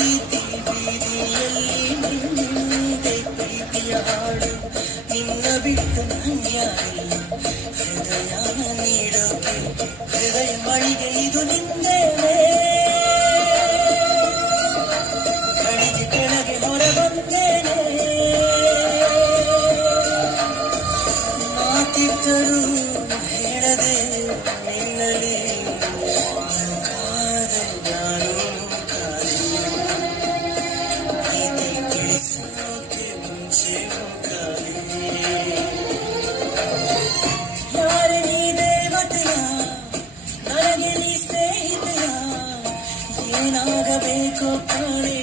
ಪ್ರೀತಿ ಬೀದಿಯಲ್ಲಿ ನಿಂದೆ ಪ್ರೀತಿಯ ಹಾಡು ನಿನ್ನ ಬಿಟ್ಟು ನಂಗ್ಯಾರಿಲ್ಲ ಹೃದಯನ ನೀಡೋಕೆ ಹೃದಯ ಮಳಿಗೆ ಇದು ನಿಂದೇನೆ ಗಳಿಗೆ ಕೆಳಗೆ ಹೊರ ಬಂದೇನೆ ಮಾತಿದ್ದರು ಹೇಳದೆ ನಿನ್ನಲ್ಲಿ ಕಾದೆ ನಾನು ಕಾದೆ ಪ್ರೀತಿ ತಿಳಿಸೋಕೆ ಮುಂಚೆ ಕಾದೆ ಯಾರ ನೀ ದೇವತೆಯ ನನಗೆ ನೀ ಸ್ನೇಹಿತೆಯ ಏನಾಗಬೇಕು ಕಾಣೆ